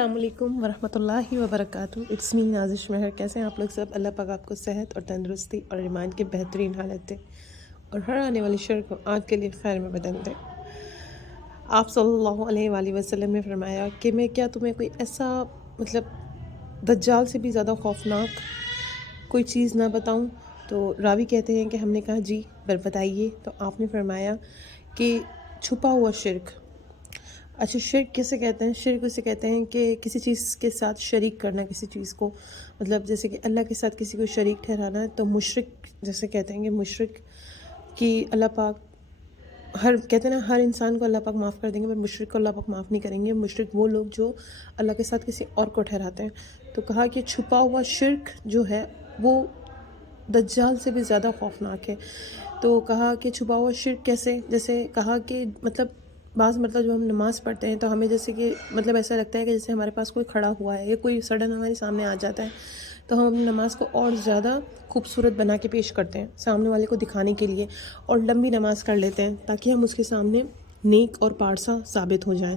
السلام علیکم ورحمۃ اللہ وبرکاتہ. اٹس می نازش مہر. کیسے ہیں آپ لوگ سب؟ اللہ پاک آپ کو صحت اور تندرستی اور ایمان کی بہترین حالت دے اور ہر آنے والی شر کو آج کے لیے خیر میں بدل دے. آپ صلی اللہ علیہ وآلہ وسلم نے فرمایا کہ میں کیا تمہیں کوئی ایسا دجال سے بھی زیادہ خوفناک کوئی چیز نہ بتاؤں؟ تو راوی کہتے ہیں کہ ہم نے کہا جی بتائیے. تو آپ نے فرمایا کہ چھپا ہوا شرک. اچھا، شرک کسے کہتے ہیں؟ شرک اسے کہتے ہیں کہ کسی چیز کے ساتھ شریک کرنا کسی چیز کو، جیسے کہ اللہ کے ساتھ کسی کو شریک ٹھہرانا ہے تو مشرک جیسے کہتے ہیں کہ مشرک کی اللہ پاک کہتے ہیں نا ہر انسان کو اللہ پاک معاف کر دیں گے، پر مشرک کو اللہ پاک معاف نہیں کریں گے. مشرک وہ لوگ جو اللہ کے ساتھ کسی اور کو ٹھہراتے ہیں. تو کہا کہ چھپا ہوا شرک جو ہے وہ دجال سے بھی زیادہ خوفناک ہے. تو کہا کہ چھپا ہوا شرک کیسے؟ جیسے کہا کہ بعض جب ہم نماز پڑھتے ہیں تو ہمیں جیسے کہ ایسا لگتا ہے کہ جیسے ہمارے پاس کوئی کھڑا ہوا ہے یا کوئی سڈن ہمارے سامنے آ جاتا ہے، تو ہم اپنی نماز کو اور زیادہ خوبصورت بنا کے پیش کرتے ہیں سامنے والے کو دکھانے کے لیے، اور لمبی نماز کر لیتے ہیں تاکہ ہم اس کے سامنے نیک اور پارسا ثابت ہو جائیں.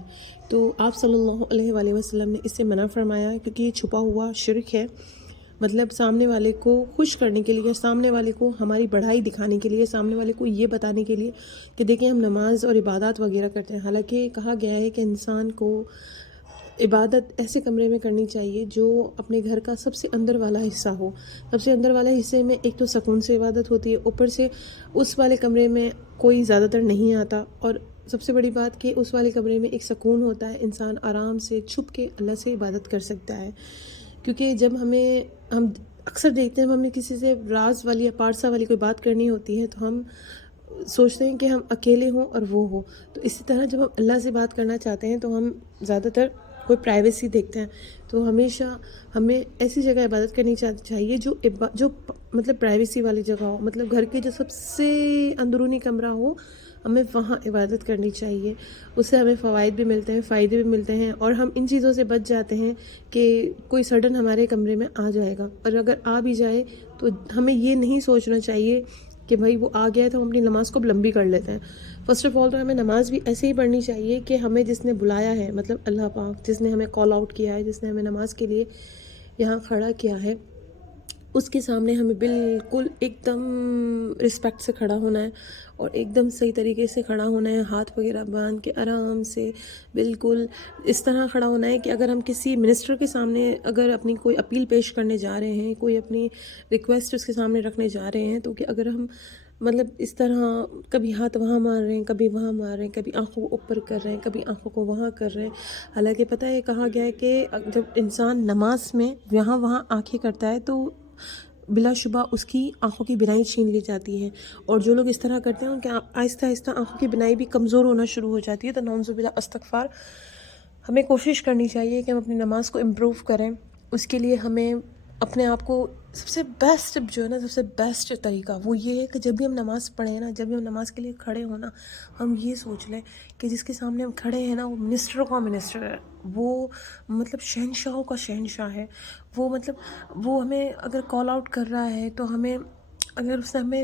تو آپ صلی اللہ علیہ وآلہ وسلم نے اس سے منع فرمایا کیونکہ یہ چھپا ہوا شرک ہے. سامنے والے کو خوش کرنے کے لیے، سامنے والے کو ہماری بڑھائی دکھانے کے لیے، سامنے والے کو یہ بتانے کے لیے کہ دیکھیں ہم نماز اور عبادات وغیرہ کرتے ہیں. حالانکہ کہا گیا ہے کہ انسان کو عبادت ایسے کمرے میں کرنی چاہیے جو اپنے گھر کا سب سے اندر والا حصہ ہو. سب سے اندر والے حصے میں ایک تو سکون سے عبادت ہوتی ہے، اوپر سے اس والے کمرے میں کوئی زیادہ تر نہیں آتا، اور سب سے بڑی بات کہ اس والے کمرے میں ایک سکون ہوتا ہے، انسان آرام سے چھپ کے اللہ سے عبادت کر سکتا ہے. کیونکہ جب ہم اکثر دیکھتے ہیں ہمیں کسی سے راز والی یا پارسا والی کوئی بات کرنی ہوتی ہے تو ہم سوچتے ہیں کہ ہم اکیلے ہوں اور وہ ہو. تو اسی طرح جب ہم اللہ سے بات کرنا چاہتے ہیں تو ہم زیادہ تر کوئی پرائیویسی دیکھتے ہیں. تو ہمیشہ ہمیں ایسی جگہ عبادت کرنی چاہیے جو پرائیویسی والی جگہ ہو، گھر کے جو سب سے اندرونی کمرہ ہو، ہمیں وہاں عبادت کرنی چاہیے. اس سے ہمیں فوائد بھی ملتے ہیں، فائدے بھی ملتے ہیں، اور ہم ان چیزوں سے بچ جاتے ہیں کہ کوئی سڈن ہمارے کمرے میں آ جائے گا. اور اگر آ بھی جائے تو ہمیں یہ نہیں سوچنا چاہیے کہ بھائی وہ آ گیا ہے تو ہم اپنی نماز کو لمبی کر لیتے ہیں. فرسٹ آف آل تو ہمیں نماز بھی ایسے ہی پڑھنی چاہیے کہ ہمیں جس نے بلایا ہے، اللہ پاک جس نے ہمیں کال آؤٹ کیا ہے، جس نے ہمیں نماز کے لیے یہاں کھڑا کیا ہے، اس کے سامنے ہمیں بالکل ایک دم رسپیکٹ سے کھڑا ہونا ہے اور ایک دم صحیح طریقے سے کھڑا ہونا ہے، ہاتھ وغیرہ باندھ کے آرام سے بالکل اس طرح کھڑا ہونا ہے کہ اگر ہم کسی منسٹر کے سامنے اگر اپنی کوئی اپیل پیش کرنے جا رہے ہیں، کوئی اپنی ریکویسٹ اس کے سامنے رکھنے جا رہے ہیں، تو کہ اگر ہم اس طرح کبھی ہاتھ وہاں مار رہے ہیں، کبھی وہاں مار رہے ہیں، کبھی آنکھوں کو اوپر کر رہے ہیں، کبھی آنکھوں کو وہاں کر رہے ہیں. حالانکہ پتہ ہے کہا گیا ہے کہ جب انسان نماز میں وہاں آنکھیں کرتا ہے تو بلا شبہ اس کی آنکھوں کی بینائی چھین لی جاتی ہے. اور جو لوگ اس طرح کرتے ہیں ان کے آہستہ آہستہ آنکھوں کی بینائی بھی کمزور ہونا شروع ہو جاتی ہے. تو نعوذ باللہ استغفار. ہمیں کوشش کرنی چاہیے کہ ہم اپنی نماز کو امپروو کریں. اس کے لیے ہمیں اپنے آپ کو سب سے بیسٹ طریقہ وہ یہ ہے کہ جب بھی ہم نماز پڑھیں نا، جب بھی ہم نماز کے لیے کھڑے ہونا، ہم یہ سوچ لیں کہ جس کے سامنے ہم کھڑے ہیں نا وہ منسٹر کا منسٹر ہے، وہ شہنشاہوں کا شہنشاہ ہے. وہ ہمیں اگر کال آؤٹ کر رہا ہے تو ہمیں، اگر اس نے ہمیں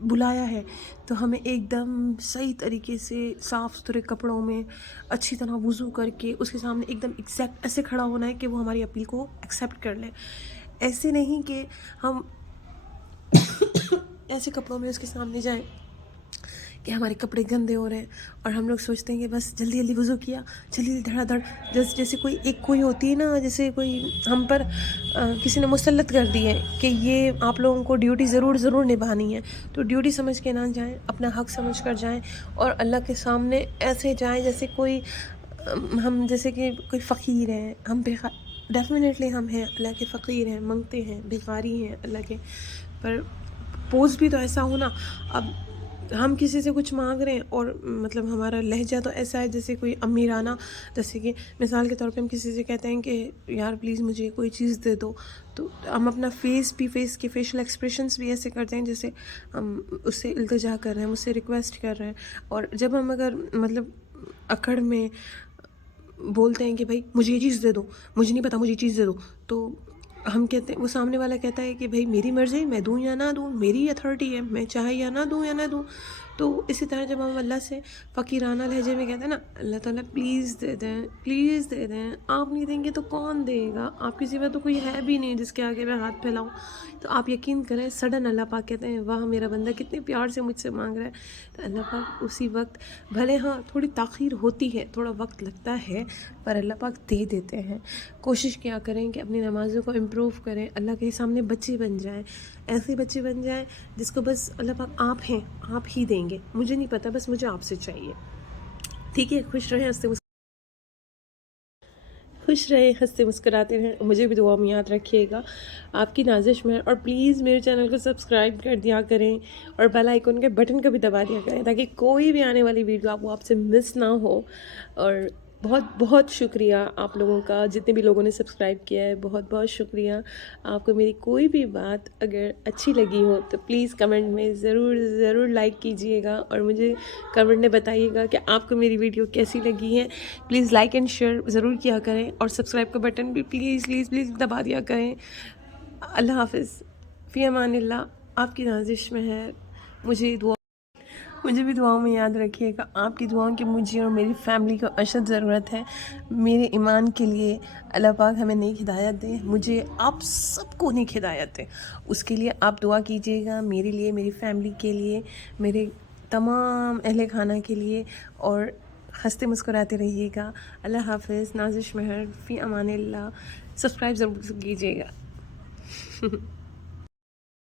بلایا ہے تو ہمیں ایک دم صحیح طریقے سے صاف ستھرے کپڑوں میں اچھی طرح وضو کر کے اس کے سامنے ایک دم ایگزیکٹ ایسے کھڑا ہونا ہے کہ وہ ہماری اپیل کو ایکسیپٹ کر لے. ایسے نہیں کہ ہم ایسے کپڑوں میں اس کے سامنے جائیں کہ ہمارے کپڑے گندے ہو رہے ہیں اور ہم لوگ سوچتے ہیں کہ بس جلدی جلدی وضو کیا، جلدی دھڑا دھڑ، جیسے کوئی ہوتی ہے نا، جیسے کوئی ہم پر کسی نے مسلط کر دی ہے کہ یہ آپ لوگوں کو ڈیوٹی ضرور نبھانی ہے. تو ڈیوٹی سمجھ کے نہ جائیں، اپنا حق سمجھ کر جائیں اور اللہ کے سامنے ایسے جائیں جیسے جیسے کہ کوئی فقیر ہیں. ہم ڈیفینیٹلی ہم ہیں اللہ کے فقیر ہیں، منگتے ہیں، بھکاری ہیں اللہ کے، پر پوز بھی تو ایسا ہونا. اب ہم کسی سے کچھ مانگ رہے ہیں اور ہمارا لہجہ تو ایسا ہے جیسے کوئی امیرانہ، جیسے کہ مثال کے طور پہ ہم کسی سے کہتے ہیں کہ یار پلیز مجھے کوئی چیز دے دو، تو ہم اپنا فیس کے فیشل ایکسپریشنز بھی ایسے کرتے ہیں جیسے ہم اس سے التجا کر رہے ہیں، اس سے ریکویسٹ کر رہے ہیں. اور جب ہم اگر اکڑ میں بولتے ہیں کہ بھائی مجھے یہ چیز دے دو، مجھے نہیں پتا، مجھے یہ چیز دے دو، تو ہم کہتے ہیں، وہ سامنے والا کہتا ہے کہ بھائی میری مرضی، میں دوں یا نہ دوں، میری اتھارٹی ہے، میں چاہے یا نہ دوں. تو اسی طرح جب ہم اللہ سے فقیرانہ لہجے میں کہتے ہیں نا اللہ تعالیٰ پلیز دے دیں، پلیز دے دیں، آپ نہیں دیں گے تو کون دے گا، آپ کی سوا تو کوئی ہے بھی نہیں جس کے آگے میں ہاتھ پھیلاؤں، تو آپ یقین کریں سڈن اللہ پاک کہتے ہیں واہ میرا بندہ کتنے پیار سے مجھ سے مانگ رہا ہے، تو اللہ پاک اسی وقت، بھلے ہاں تھوڑی تاخیر ہوتی ہے، تھوڑا وقت لگتا ہے، پر اللہ پاک دے دیتے ہیں۔ کوشش کیا کریں کہ اپنی نمازوں کو امپروو کریں، اللہ کے سامنے بچے بن جائیں، ایسے بچے بن جائیں جس کو بس اللہ پاک آپ ہیں، آپ ہی دیں گے، مجھے نہیں پتہ، بس مجھے آپ سے چاہیے۔ ٹھیک ہے، خوش رہیں، ہنستے مسکراتے رہیں، مجھے بھی دعا میں یاد رکھیے گا، آپ کی نازش میں، اور پلیز میرے چینل کو سبسکرائب کر دیا کریں اور بیل آئیکن کے بٹن کو بھی دبا دیا کریں تاکہ کوئی بھی آنے والی ویڈیو آپ سے مس نہ ہو۔ اور بہت بہت شکریہ آپ لوگوں کا، جتنے بھی لوگوں نے سبسکرائب کیا ہے، بہت بہت شکریہ۔ آپ کو میری کوئی بھی بات اگر اچھی لگی ہو تو پلیز کمنٹ میں ضرور لائک کیجئے گا اور مجھے کمنٹ میں بتائیے گا کہ آپ کو میری ویڈیو کیسی لگی ہے۔ پلیز لائک اینڈ شیئر ضرور کیا کریں اور سبسکرائب کا بٹن بھی پلیز دبا دیا کریں۔ اللہ حافظ، فی امان اللہ، آپ کی نازش میں ہے، مجھے بھی دعاؤں میں یاد رکھیے گا، آپ کی دعاؤں کی مجھے اور میری فیملی کو اشد ضرورت ہے۔ میرے ایمان کے لیے اللہ پاک ہمیں نیک ہدایت دے، مجھے آپ سب کو نیک ہدایت دے، اس کے لیے آپ دعا کیجیے گا، میرے لیے، میری فیملی کے لیے، میرے تمام اہل خانہ کے لیے، اور ہنستے مسکراتے رہیے گا۔ اللہ حافظ، نازش مہر، فی امان اللہ، سبسکرائب ضرور کیجیے گا۔